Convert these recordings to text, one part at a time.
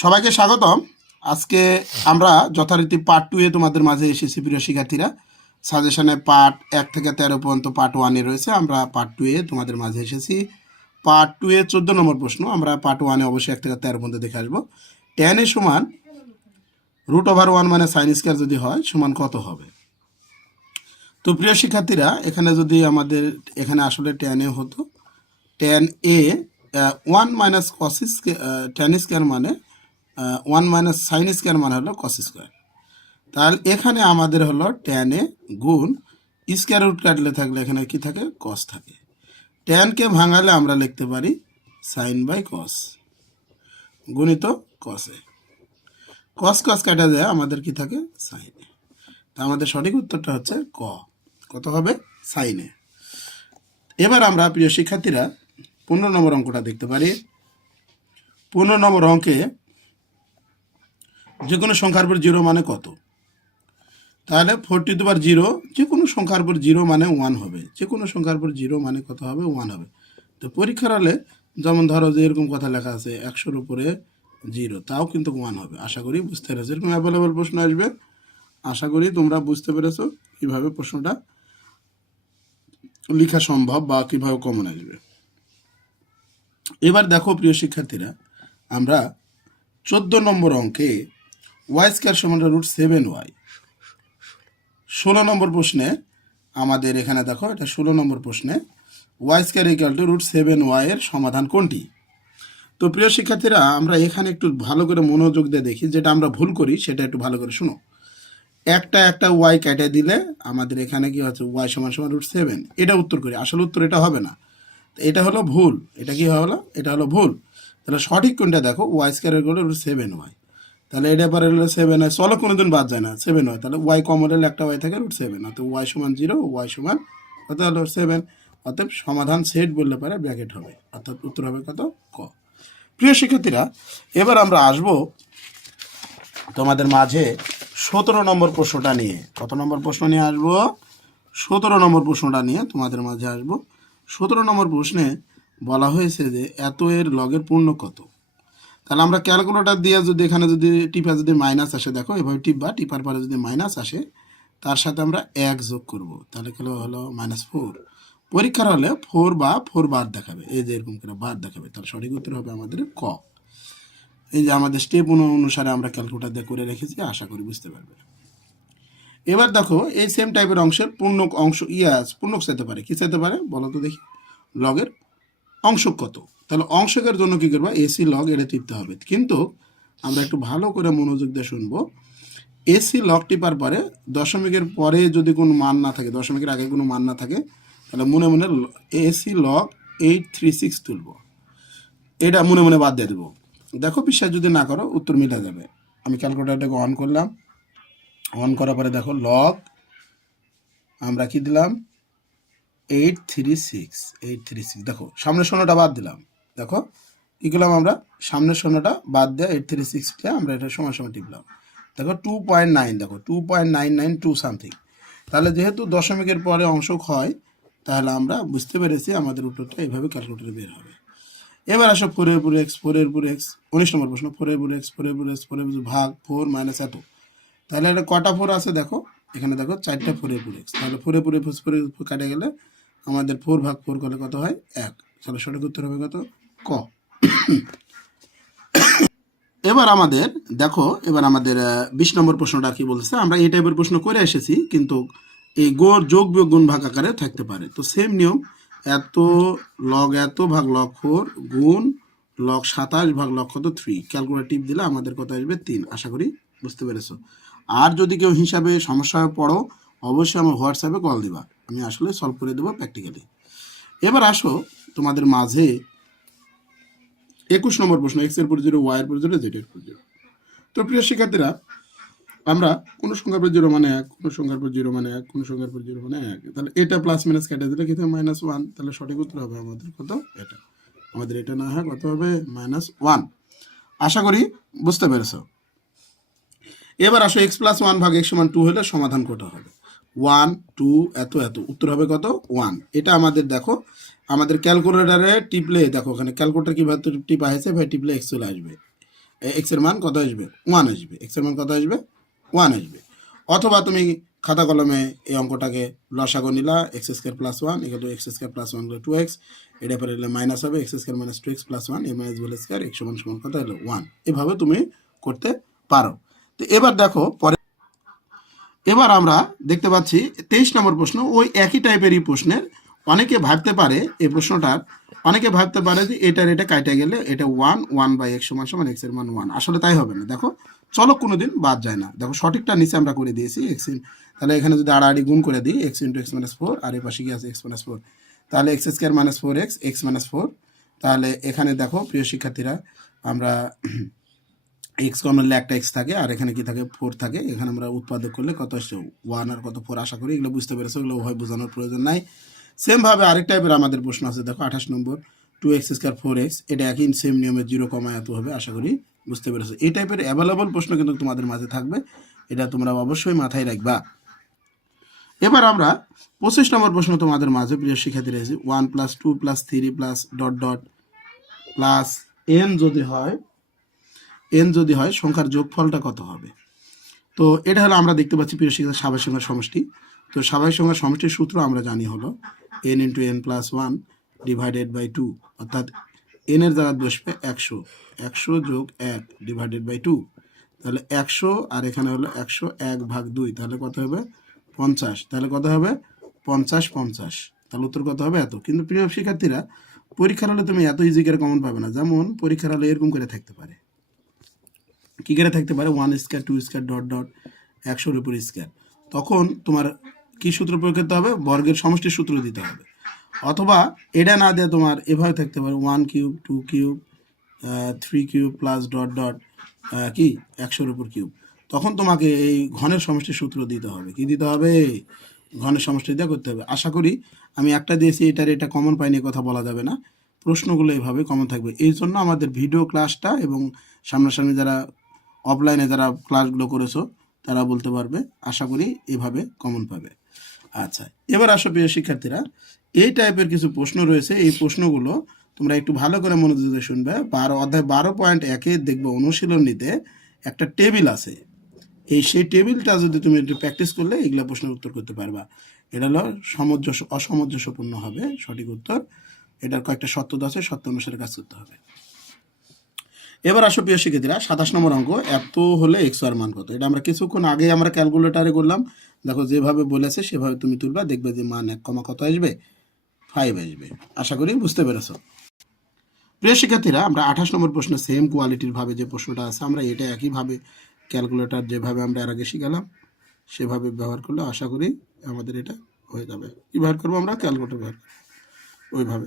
সবাইকে স্বাগতম। আজকে আমরা যথারীতি পার্ট 2 এ তোমাদের মাঝে এসেছি প্রিয় শিক্ষার্থীরা। সাজেশনে পার্ট 1 থেকে 13 পর্যন্ত পার্ট 1 এ রয়েছে, আমরা পার্ট 2 এ তোমাদের মাঝে এসেছি। পার্ট 2 এ 14 নম্বর প্রশ্ন, আমরা পার্ট 1 এ অবশ্যই 1 থেকে 13 পর্যন্ত দেখে আসবো। tan এ সমান √1 মানে sin স্কয়ার যদি হয় সমান কত হবে? তো প্রিয় শিক্ষার্থীরা, এখানে যদি আমাদের এখানে আসলে tan এ হতো, tan a 1 minus cos tan square মানে 1 মাইনাস সাইন স্কয়ার মানে হলো কস স্কয়ার। তাহলে এখানে আমাদের হলো ট্যান এ গুণ স্কয়ার রুট কাটলে থাকলে এখানে কি থাকে? কস থাকে। ট্যানকে ভাঙালে আমরা লিখতে পারি সাইন বাই কস গুণিত কস এ। কস কস কাটা যায়, আমাদের কি থাকে? সাইন এ। তা আমাদের সঠিক উত্তরটা হচ্ছে কত হবে? সাইন এ। এবার আমরা প্রিয় শিক্ষার্থীরা 15 নম্বর অঙ্কটা দেখতে পারি। 15 নম্বর অঙ্কে যে কোনো সংখ্যার উপর 0 মানে কত? তাহলে 4⁻0 যে কোনো সংখ্যার উপর 0 মানে 1 হবে। যে কোনো সংখ্যার উপর 0 মানে কত হবে? 1 হবে। তো পরীক্ষার হলে যেমন ধরো যে এরকম কথা লেখা আছে 100-র উপরে 0, তাও কিন্তু 1 হবে। আশা করি বুঝতে পেরেছো। এরকম অ্যাভেলেবল প্রশ্ন আসবে, আশা করি তোমরা বুঝতে পেরেছো কীভাবে প্রশ্নটা লেখা সম্ভব বা কীভাবে কমন আসবে। এবার দেখো প্রিয় শিক্ষার্থীরা, আমরা 14 নম্বর অঙ্কে y² সমান √7y। 16 নম্বর প্রশ্নে আমাদের এখানে দেখো, এটা 16 নম্বর প্রশ্নে y² = √7y এর সমাধান কোনটি? তো প্রিয় শিক্ষার্থীরা, আমরা এখানে একটু ভালো করে মনোযোগ দিয়ে দেখি, যেটা আমরা ভুল করি সেটা একটু ভালো করে শুনো। একটা y কেটে দিলে আমাদের এখানে কি হচ্ছে? y সমান √7, এটা উত্তর করি। আসলে উত্তর এটা হবে না, এটা হলো ভুল। এটা কি হলো? এটা হলো ভুল। তাহলে সঠিক কোনটা দেখো, y² = √7y। তাহলে এটা পরে হলো 7 হয়, চলো কোনোদিন বাদ যায় না, 7 হয়। তাহলে y কমন হলে একটা y থাকে √7, অর্থাৎ y সমান 0, y সমান কত হলো? 7। অর্থাৎ সমাধান সেট বললে পারে ব্র্যাকেট হবে, অর্থাৎ উত্তর হবে কত? ক। প্রিয় শিক্ষার্থীরা, এবার আমরা আসব তোমাদের মাঝে 17 নম্বর প্রশ্নটা নিয়ে। কত নম্বর প্রশ্ন নিয়ে আসবো? 17 নম্বর প্রশ্নটা নিয়ে তোমাদের মাঝে আসবো। 17 নম্বর প্রশ্নে বলা হয়েছে যে এত এর লগের পূর্ণ কত? তাহলে আমরা ক্যালকুলেটর দিয়ে যদি এখানে যদি টিপা যদি মাইনাস আসে, দেখো এভাবে টিপবা, টিপার পরে যদি মাইনাস আসে তার সাথে আমরা 1 যোগ করব, তাহলে হলো -4। পরীক্ষার হলে 4 বা 4 বার দেখাবে, এই যে এরকম করে বার দেখাবে। তাহলে সঠিক উত্তর হবে আমাদের ক। এই যে আমাদের স্টেপ অনুসারে আমরা ক্যালকুলেটর দিয়ে করে রেখেছি, আশা করি বুঝতে পারবে। এবার দেখো, এই সেম টাইপের অংশের পূর্ণক অংশ পূর্ণক চাইতে পারে, কি চাইতে পারে বলো তো দেখি? লগের অংশক কত? তাহলে অংশকের জন্য কি করবো? এসি লগ এটা টিপতে হবে। কিন্তু আমরা একটু ভালো করে মনোযোগ দিয়ে শুনবো। এসি লগ টিপার পরে দশমিকের পরে যদি কোনো মান না থাকে, দশমিকের আগে কোনো মান না থাকে, তাহলে মনে মনে এসি লগ 836 তুলব, এটা মনে মনে বাদ দিয়ে দেবো। দেখো, বিশ্বাস যদি না করো উত্তর মিলে যাবে। আমি ক্যালকুলেটরটাকে অন করলাম, অন করার পরে দেখো লগ আমরা কি দিলাম? 836। দেখো সামনের শূন্যটা বাদ দিলাম। দেখো কী করলাম আমরা? সামনের শূন্যটা বাদ দিয়ে 836কে আমরা এটা সময় টিপলাম। দেখো 2.9, দেখো 2.992 সামথিং। তাহলে যেহেতু দশমিকের পরে অংশক হয়, তাহলে আমরা বুঝতে পেরেছি আমাদের উত্তরটা এইভাবে ক্যালকুলেটরে বের হবে। এবার আসো 4 এর উপরে x, 4 এর উপরে x, 19 নম্বর প্রশ্ন। 4 এর উপরে x, 4 এর উপরে x, 4 এর উপরে ভাগ 4 মাইনাস এত। তাহলে এটা কটা 4 আছে? দেখো এখানে দেখো 4টা 4 এর উপরে x। তাহলে 4 এর উপরে 4 এর উপরে কাটে গেলে আমাদের 4 ভাগ 4 করলে কত হয়? 1। তাহলে সঠিক উত্তর হবে কত? ক। এবার আমাদের দেখো, এবার আমাদের 20 নম্বর প্রশ্নটা কি বলতেছে। আমরা এই টাইপের প্রশ্ন করে এসেছি, কিন্তু এই যোগ বিয়োগ গুণ ভাগ আকারে থাকতে পারে। তো সেম নিয়ম, এত লগ এত ভাগ লগ 4 গুণ লগ 27 ভাগ লগ কত 3। ক্যালকুলেটর টিপ দিলে আমাদের কত আসবে? 3। আশা করি বুঝতে পেরেছো। আর যদি কেউ হিসাবে সমস্যায় পড়ো, অবশ্যই আমার হোয়াটসঅ্যাপে কল দিবা, আমি আসলে সলভ করে দেবো প্র্যাকটিক্যালি। এবার আসো তোমাদের মাঝে 21 নম্বর প্রশ্ন। এক্স এর উপর 0, ওয়াই এর উপর 0, জেড এর উপর 0। তো প্রিয় শিক্ষার্থীরা, আমরা কোনো সংখ্যার উপর 0 মানে 1, কোনো সংখ্যার উপর 0 মানে 1, কোনো সংখ্যার উপর 0 মানে 1। তাহলে এটা প্লাস মাইনাস কেটে দিলে কিন্তু -1। তাহলে সঠিক উত্তর হবে আমাদের কত? এটা। আমাদের এটা না হয় কত হবে? -1। আশা করি বুঝতে পেরেছো। এবার আসো x + 1 ভাগ x = 2 হলে সমাধান কত হবে? 1 2 এত এত, উত্তর হবে কত? 1। এটা আমাদের দেখো, আমাদের ক্যালকুলেটারে টিপলে দেখো, ওখানে ক্যালকুলেটার কীভাবে টিপা হয়েছে, ভাই টিপলে x চলে আসবে। এক্সের মান কত আসবে? 1 আসবে। এক্সের মান কত আসবে? 1 আসবে। অথবা তুমি খাতা কলমে এই অঙ্কটাকে লসাগু নিলা, x square plus 1 equal to x square plus 1 two x, এটা পরে মাইনাস হবে x square minus 2x plus 1 এ মাইনাস বলে স্কোয়ার এক্স সমান সমান কত হলো? 1। এভাবে তুমি করতে পারো। তো এবার দেখো পরে, এবার আমরা দেখতে পাচ্ছি 23 নম্বর প্রশ্ন। ওই একই টাইপেরই প্রশ্নের অনেকে ভাবতে পারে, এই প্রশ্নটার অনেকে ভাবতে পারে যে এটার এটা কাটা গেলে এটা 1 বাই এক্স সমান সমান এক্স এর মান 1। আসলে তাই হবে না। দেখো চলক কোনোদিন বাদ যায় না। দেখো সঠিকটা নিচে আমরা করে দিয়েছি এক্স, তাহলে এখানে যদি আড়াআড়ি গুণ করে দিই এক্স ইন্টু এক্স মাইনাস 4, আর এই পাশে কি আছে? এক্স মাইনাস 4, তাহলে x square minus 4x x minus 4। তাহলে এখানে দেখো প্রিয় শিক্ষার্থীরা, আমরা এক্স কমন একটা এক্স থাকে, আর এখানে কি থাকে? 4 থাকে। এখানে আমরা উৎপাদক করলে কত আসছে? 1 আর কত 4। আশা করি এগুলো বুঝতে পেরেছো, এগুলো ভয় বোঝানোর প্রয়োজন নাই। সেমভাবে আরেক টাইপের আমাদের প্রশ্ন আছে, দেখো 28 নম্বর 2x স্কোয়ার 4x, এটা একই সেম নিয়মে 0, এত হবে। আশা করি বুঝতে পেরেছো। এই টাইপের অ্যাভেলেবল প্রশ্ন কিন্তু তোমাদের মাঝে থাকবে, এটা তোমরা অবশ্যই মাথায় রাখবা। এবার আমরা 25 নম্বর প্রশ্ন তোমাদের মাঝে প্রিয় শিক্ষার্থী রয়েছে 1 plus 2 plus 3 plus dot dot plus n যদি হয় সংখ্যার যোগফলটা কত হবে? তো এটা হলো আমরা দেখতে পাচ্ছি প্রিয় শিক্ষার্থী স্বাভাবিক সংখ্যার সমষ্টি। তো স্বাভাবিক সংখ্যার সমষ্টির সূত্র আমরা জানি হলো n into n plus 1 divided by 2, অর্থাৎ n এর জায়গায় বসবে 100 যোগ 1 ডিভাইডেড বাই 2। তাহলে 100 আর এখানে হলো 101/2, তাহলে কত হবে? 50। তাহলে কত হবে? 50। তাহলে উত্তর কত হবে? এত। কিন্তু প্রিয় শিক্ষার্থীরা, পরীক্ষার হলে তুমি এত ইজি করে কমন পাবে না। যেমন পরীক্ষার হলে এরকম করে থাকতে পারে, কী করে থাকতে পারে? 1 স্কোয়ার 2 স্কোয়ার ডট ডট 100-র উপর স্কোয়ার। তখন তোমার কি সূত্র প্রয়োগ করতে হবে? বর্গের সমষ্টির সূত্র দিতে হবে। অথবা এটা না দিয়ে তোমার এভাবে থাকতে পারে 1 cube 2 cube 3 cube plus dot dot কি 100-র উপর কিউব। তখন তোমাকে এই ঘনের সমষ্টির সূত্র দিতে হবে। কি দিতে হবে? ঘনের সমষ্টি দিয়ে করতে হবে। আশা করি আমি একটা দিয়েছি, এটা কমন পাইনি কথা বলা যাবে না। প্রশ্নগুলো এইভাবে কমন থাকবে। এই জন্য আমাদের ভিডিও ক্লাসটা এবং সামনাসামনি যারা অফলাইনে যারা ক্লাসগুলো করেছো তারা বলতে পারবে। আশা করি এভাবে কমন পাবে। আচ্ছা, এবার আসো প্রিয় শিক্ষার্থীরা, এই টাইপের কিছু প্রশ্ন রয়েছে। এই প্রশ্নগুলো তোমরা একটু ভালো করে মনোযোগ দিয়ে শুনবে। অধ্যায় 12.1-এ দেখবে অনুশীলনীতে একটা টেবিল আছে। সেই টেবিলটা যদি তুমি একটু প্র্যাকটিস করলে এগুলো প্রশ্নের উত্তর করতে পারবা। এটা হলো অসামঞ্জস্যপূর্ণ হবে সঠিক উত্তর। এটার কয়েকটা শর্ত আছে, শর্ত অনুসারে কাজ করতে হবে। এবার আসো প্রিয় শিক্ষার্থীরা, 27 নম্বর অঙ্ক, এত হলে এক্স এর মান কত? এটা আমরা কিছুক্ষণ আগে আমরা ক্যালকুলেটারে করলাম। দেখো যেভাবে বলেছে সেভাবে তুমি তুলবা, দেখবে যে মান 1, কত আসবে? 5 আসবে। আশা করি বুঝতে পেরেছো। প্রিয় শিক্ষার্থীরা, আমরা 28 নম্বর প্রশ্ন সেম কোয়ালিটির ভাবে যে প্রশ্নটা আছে, আমরা এটা একইভাবে ক্যালকুলেটার যেভাবে আমরা এর আগে শিখালাম সেভাবে ব্যবহার করলে আশা করি আমাদের এটা হয়ে যাবে। কী ব্যবহার করবো আমরা? ক্যালকুলেটার ব্যবহার করবো ওইভাবে।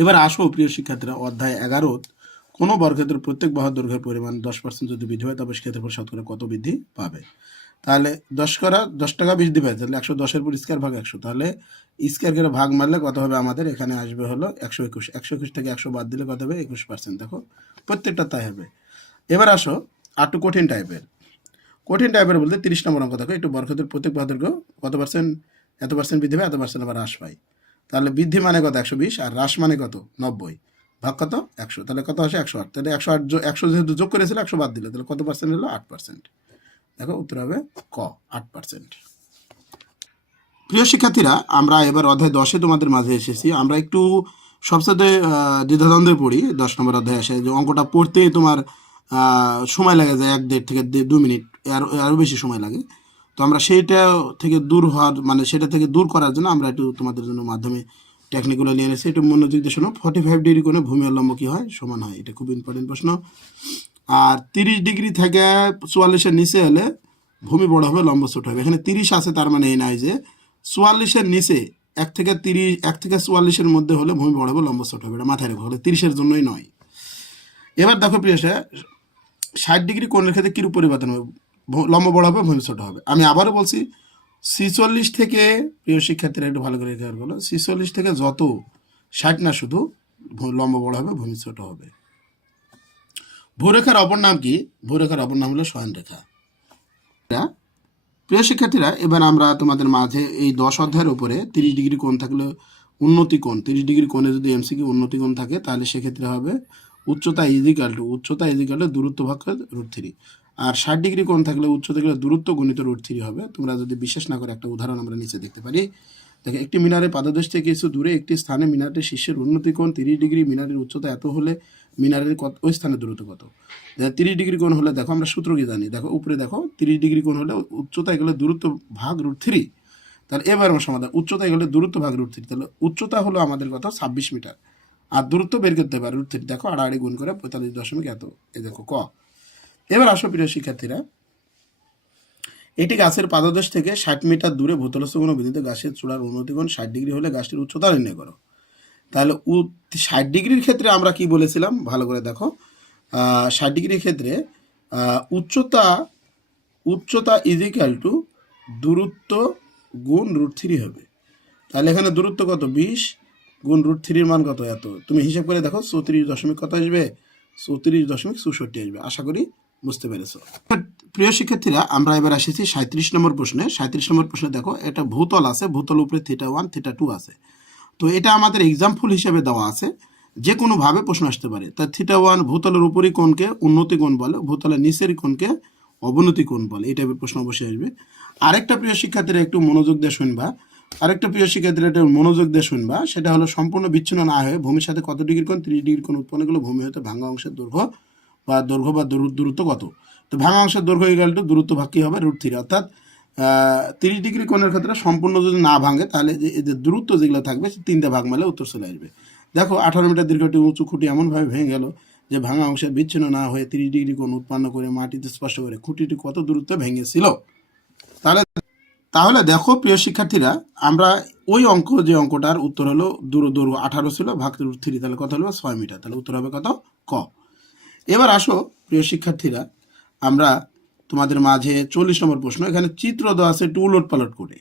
এবার আসো প্রিয় শিক্ষার্থীরা, অধ্যায় 11 কোনো বর্গক্ষেত্রের প্রত্যেক বাহুর দৈর্ঘ্যের পরিমাণ 10% যদি বৃদ্ধি হয় তবে ক্ষেত্রফল শতকরা কত বৃদ্ধি পাবে? তাহলে 10 টাকা বৃদ্ধি পায়, তাহলে 110-এর উপর স্কোয়ার ভাগ 100, তাহলে স্কোয়ার করে ভাগ মারলে কত হবে? আমাদের এখানে আসবে হলো 121। 121 থেকে 100 বাদ দিলে কত হবে? 21%। দেখো প্রত্যেকটা তাই হবে। এবার আসো আর একটু কঠিন টাইপের বলতে 30 নম্বর অঙ্ক। দেখো একটু বর্গক্ষেত্রের প্রত্যেক বাহুর দৈর্ঘ্য কত পার্সেন্ট, এত পার্সেন্ট বৃদ্ধি পায়, এত পার্সেন্ট আবার হ্রাস পায়। তাহলে বৃদ্ধি মানে কত? 120, আর হ্রাস মানে কত? 90। ভাগ কত? 100। তাহলে কত আসে? 108। তাহলে 100 যেহেতু যোগ করেছিল 100 বাদ দিলে তাহলে কত পার্সেন্ট হলো? 8%। দেখো উত্তর হবে ক, 8%। প্রিয় শিক্ষার্থীরা, আমরা এবার অধ্যায় 10-এ তোমাদের মাঝে এসেছি। আমরা একটু সবচেয়ে দ্বিধাদ্বন্দ্বে পড়ি 10 নম্বর অধ্যায় আসে, যে অঙ্কটা পড়তে তোমার সময় লাগে যায় 1-1.5 থেকে 2 মিনিট, আরও বেশি সময় লাগে। তো আমরা সেটা থেকে দূর হওয়ার সেটা থেকে দূর করার জন্য আমরা একটু তোমাদের জন্য মাধ্যমে টেকনিকগুলো নিয়ে এনেছি। একটু মনোযোগ দিয়ে শোনো। 45 ডিগ্রি কোণে ভূমি আর লম্ব কী হয়? সমান হয়। এটা খুব ইম্পর্টেন্ট প্রশ্ন। আর 30 ডিগ্রি থেকে 44-এর নিচে হলে ভূমি বড় হবে, লম্ব ছোট হবে। এখানে 30 আছে, তার মানে এই নয় যে 44-এর নিচে 1 থেকে 44-এর মধ্যে হলে ভূমি বড় হবে, লম্ব ছোট হবে। এটা মাথায় রেখো, হলে 30-এর জন্যই নয়। এবার দেখো প্রিয় 60 ডিগ্রি কোণের ক্ষেত্রে কিরূপ পরিবর্তন হবে? লম্ব বড় হবে, ভূমি ছোট হবে। আমি আবারও বলছি, 46 থেকে, প্রিয় শিক্ষার্থীরা একটু ভালো করে খেয়াল করো, 46 থেকে যত 60 না, শুধু লম্ব বড় হবে, ভূমি ছোট হবে। ভূরেখার অপর নাম কি? ভূরেখার অপর নাম হলো শয়নরেখা। প্রিয় শিক্ষার্থীরা, এবার আমরা তোমাদের মাঝে এই 10 অধ্যায়ের উপরে 30 ডিগ্রি কোণ থাকলে উন্নতি কোণ, 30 ডিগ্রি কোণে যদি এমসিকিউ উন্নতি কোণ থাকে তাহলে সেক্ষেত্রে হবে উচ্চতা ইজিক্যাল টু দূরত্ব ভাগ √3। আর 60 ডিগ্রি কোণ থাকলে উচ্চতা গেলে দূরত্ব গুণিত √3 হবে। তোমরা যদি বিশ্বাস না করে একটা উদাহরণ আমরা নিচে দেখতে পারি। দেখো, একটি মিনারের পাদদেশ থেকে কিছু দূরে একটি স্থানে মিনারের শীর্ষের উন্নতি কোণ 30 ডিগ্রি, মিনারের উচ্চতা এত হলে মিনারের ওই স্থানের দূরত্ব কত? 30 ডিগ্রি কোণ হলে দেখো আমরা সূত্র কি জানি, দেখো উপরে দেখো 30 ডিগ্রি কোণ হলে উচ্চতা এগুলো দূরত্ব ভাগ √3। তাহলে এবার আমার সমাধান, উচ্চতা এগুলো দূরত্ব ভাগ √3, তাহলে উচ্চতা হলো আমাদের কত? 26 মিটার। আর দূরত্ব বের করতে পারে √3, দেখো আড়াআড়ি গুণ করে 45 এত, এই দেখো ক। এবার আসো প্রিয় শিক্ষার্থীরা, এটি গাছের পাদদেশ থেকে 60 মিটার দূরে ভূতলস্থ কোণ বিন্দুতে গাছের চূড়ার উন্নতি কোণ 60 ডিগ্রি হলে গাছটির উচ্চতা নির্ণয় করো। তাহলে 60 ডিগ্রির ক্ষেত্রে আমরা কি বলেছিলাম ভালো করে দেখো, 60 ডিগ্রির ক্ষেত্রে উচ্চতা ইজিক্যাল টু দূরত্ব গুণ √3 হবে। তাহলে এখানে দূরত্ব কত? 20 গুণ √3 মান কত? এত। তুমি হিসাব করে দেখো 34 কত আসবে? 34.64 আসবে। আশা করি বুঝতে পেরেছো। প্রিয় শিক্ষার্থীরা, আমরা এবার আসেছি 37 নম্বর প্রশ্নে। 37 নম্বর প্রশ্নে দেখো, এটা ভূতল আছে, ভূতল উপরে θ1 θ2 আছে। তো এটা আমাদের এক্সাম্পল হিসেবে দেওয়া আছে, যে কোনোভাবে প্রশ্ন আসতে পারে। তা θ1 ভূতলের উপরই কোণকে উন্নতি কোণ বলে, ভূতলের নিচের কোণকে অবনতি কোণ বলে। এই টাইপের প্রশ্ন অবশ্যই আসবে। আরেকটা প্রিয় শিক্ষার্থীরা একটু মনোযোগ দিয়ে শুনবা, সেটা হলো সম্পূর্ণ বিচ্ছিন্ন না হয়ে ভূমির সাথে কত ডিগ্রি কোণ? 30 ডিগ্রি কোণ উৎপন্ন করলে ভূমি হতে ভাঙা অংশের দৈর্ঘ্য বা দূরত্ব কত? তো ভাঙা অংশের দৈর্ঘ্য ইকুয়াল টু দূরত্ব ভাগ কি হবে? √3। অর্থাৎ 30 ডিগ্রি কোণের ক্ষেত্রে সম্পূর্ণ যদি না ভাঙে, তাহলে যে দূরত্ব যেগুলো থাকবে সে 3টে ভাগ মারলে উত্তর চলে আসবে। দেখো 18 মিটার দীর্ঘ একটি উঁচু খুঁটি এমনভাবে ভেঙে গেল যে ভাঙা অংশে বিচ্ছিন্ন না হয়ে 30 ডিগ্রি কোণ উৎপন্ন করে মাটিতে স্পর্শ করে খুঁটিটি কত দূরত্বে ভেঙেছিল? তাহলে দেখো প্রিয় শিক্ষার্থীরা, আমরা ওই যে অঙ্কটার উত্তর হলো দৈর্ঘ্য 18 ছিল ভাগ √3, তাহলে কত হলো? 6 মিটার। তাহলে উত্তর হবে কত? ক। এবার আসো প্রিয় শিক্ষার্থীরা, আমরা তোমাদের মাঝে 40 নম্বর প্রশ্ন। এখানে চিত্র দেওয়া আছে একটু উলট পালট করে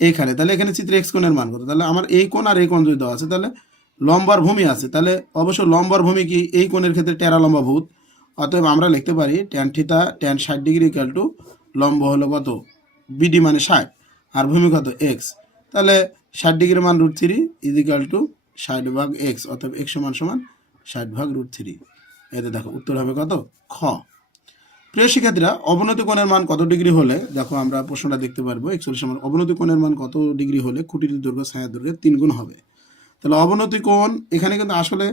এইখানে। তাহলে এখানে চিত্রে এক্স কোণের মান কত? তাহলে আমার এই কোণ আর এই কোণ যদি দেওয়া আছে, তাহলে লম্বার ভূমি আছে, তাহলে অবশ্য লম্বার ভূমি কি এই কোণের ক্ষেত্রে টেরা লম্বা ভূত। অতএব আমরা লিখতে পারি tan tan 60 degree equal to লম্ব হলো কত? বিডি মানে 60, আর ভূমি কত? এক্স। তাহলে 60 ডিগ্রি মান √3 ইজ ইকুয়াল টু 60 ভাগ এক্স, অতএব এক্স সমান 60 ভাগ √3। এতে দেখো উত্তর হবে কত? খ। প্রিয় শিক্ষার্থীরা, অবনতি কোণের মান কত ডিগ্রি হলে, দেখো আমরা প্রশ্নটা দেখতে পারবো 41 নম্বর। অবনতি কোণের মান কত ডিগ্রি হলে খুঁটির দৈর্ঘ্য ছায়ার দৈর্ঘ্যের 3 গুণ হবে? তাহলে অবনতি কোণ, এখানে কিন্তু আসলে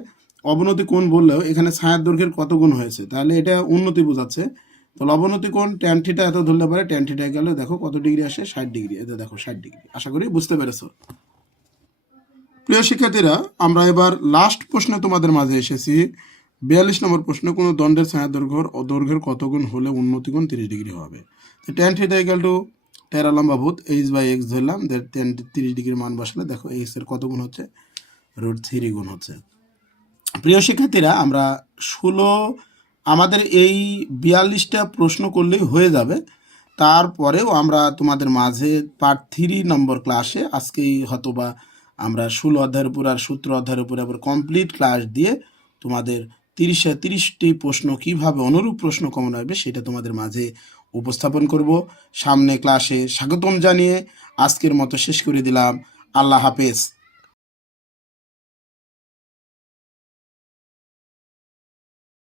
অবনতি কোণ বললেও এখানে ছায়ার দৈর্ঘ্যের কত গুণ হয়েছে, তাহলে এটা উন্নতি বোঝাচ্ছে। তাহলে অবনতি কোণ tan θ এত ধরলে পারে, tan θ গেলে দেখো কত ডিগ্রি আসে? 60 ডিগ্রি। এতে দেখো 60 ডিগ্রি। আশা করি বুঝতে পেরেছো। প্রিয় শিক্ষার্থীরা, আমরা এবার লাস্ট প্রশ্নে তোমাদের মাঝে এসেছি। 42 নম্বর প্রশ্ন, কোনো দণ্ডের ছায়া দৈর্ঘ্যের কত গুণ হলে উন্নতি কোণ 30 ডিগ্রি হবে? তো tan θ ইকুয়াল টু টেরা লম্বা ভূত h/x ধরলাম, 30 ডিগ্রির মান বসালে দেখো x এর কত গুণ হচ্ছে? √3 গুণ হচ্ছে। প্রিয় শিক্ষার্থীরা, আমরা আমাদের এই 42টা প্রশ্ন করলেই হয়ে যাবে। তারপরেও আমরা তোমাদের মাঝে পার্ট 3 নম্বর ক্লাসে আজকেই হয়তোবা আমরা 16 অধ্যায়ের উপর আর সূত্র অধ্যায়ের উপর আবার কমপ্লিট ক্লাস দিয়ে তোমাদের 30টি প্রশ্ন কিভাবে অনুরূপ প্রশ্ন কমন হবে সেটা তোমাদের মাঝে উপস্থাপন করব। সামনে ক্লাসে স্বাগতম জানিয়ে আজকের মতো শেষ করে দিলাম। আল্লাহ হাফেজ।